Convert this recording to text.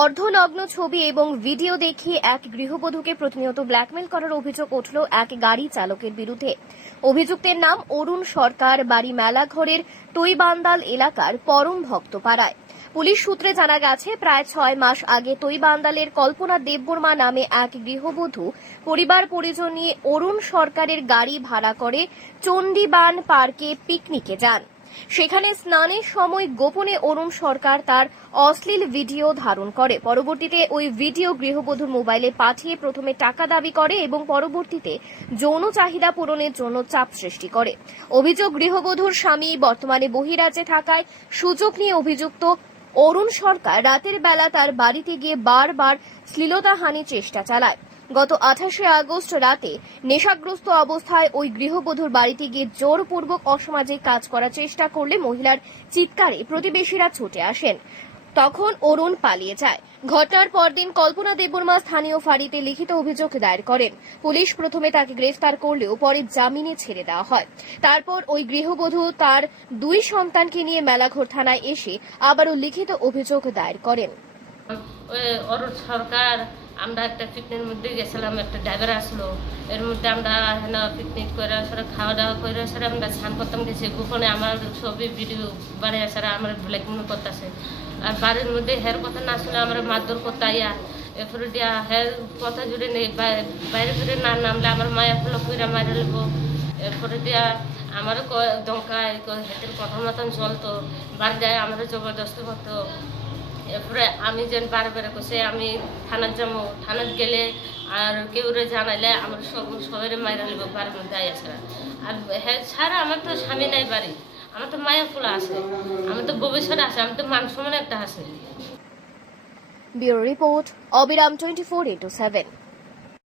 অর্ধনগ্ন ছবি এবং ভিডিও দেখিয়ে এক গৃহবধূকে প্রতিনিয়ত ব্ল্যাকমেল করার অভিযোগ উঠল এক গাড়ি চালকের বিরুদ্ধে। অভিযুক্তের নাম অরুণ সরকার, বাড়ি মেলাঘরের তৈবান্দাল এলাকার পরম ভক্তপাড়ায়। পুলিশ সূত্রে জানা গেছে, প্রায় 6 মাস আগে তৈবান্দালের কল্পনা দেববর্মা নামে এক গৃহবধূ পরিবার পরিজন নিয়ে অরুণ সরকারের গাড়ি ভাড়া করে চণ্ডীবান পার্কে পিকনিকে যান। সেখানে স্নানের সময় গোপনে অরুণ সরকার তার অশ্লীল ভিডিও ধারণ করে। পরবর্তীতে ওই ভিডিও গৃহবধূর মোবাইলে পাঠিয়ে প্রথমে টাকা দাবি করে এবং পরবর্তীতে যৌন চাহিদা পূরণের জন্য চাপ সৃষ্টি করে। অভিযোগ, গৃহবধূর স্বামী বর্তমানে বহিরাজ্যে থাকায় সুযোগ নিয়ে অভিযুক্ত অরুণ সরকার রাতের বেলা তার বাড়িতে গিয়ে বারবার শ্লীলতাহানির চেষ্টা চালায়। গত 28 আগস্ট রাতে নেশাগ্রস্ত অবস্থায় ওই গৃহবধূর বাড়িতে গিয়ে জোরপূর্বক অসামাজিক কাজ করার চেষ্টা করলে মহিলার চিৎকারে প্রতিবেশীরা ছুটে আসেন। তখন অরুণ পালিয়ে যায়। ঘটনার পরদিন কল্পনা দেববর্মা স্থানীয় ফাঁড়িতে লিখিত অভিযোগ দায়ের করেন। পুলিশ প্রথমে তাকে গ্রেফতার করলেও পরে জামিনে ছেড়ে দেওয়া হয়। তারপর ওই গৃহবধূ তার 2 সন্তানকে নিয়ে মেলাঘর থানায় এসে আবারও লিখিত অভিযোগ দায়ের করেন। অরুণ সরকার, আমরা একটা পিকনিকের মধ্যে গেছিলাম, একটা ড্রাইভার আসলো, এর মধ্যে আমরা পিকনিক করে সেটা খাওয়া দাওয়া করে সেটা আমরা স্নান করতাম গেছি। গোপনে আমার ছবি ভিডিও বানিয়ে সেটা আমার ব্ল্যাকমেল করতেছে। আর বাড়ির মধ্যে হের কথা না শুনে আমরা মারধর করতে আইয়া এরপরে দিয়া হের কথা জুড়ে নেই, বাইরে ফিরে না নামলে আমার মায়া ফুলো ফুইরা মারে নেব। এরপরে দিয়া আমারও দমকায় হেতের কথা মতন চলতো, বাড়ি যায় আমারও জবরদস্তি করতো। এরপরে আমি যেন বারে কষে আমি থানার যাবো, থানার গেলে আর কেউ জানাইলে আমার সবাই মাইরা নেব বাড়ির মধ্যে আইয়া ছাড়া। আর হ্যাঁ ছাড়া আমার তো স্বামী নাই বাড়ি, আমার তো মায়া ফুলা আছে, আমার তো ভবিষ্যৎ আছে, আমি তো মান সমান একটা আছে। ব্যুরো রিপোর্ট, অবিরাম 24/7।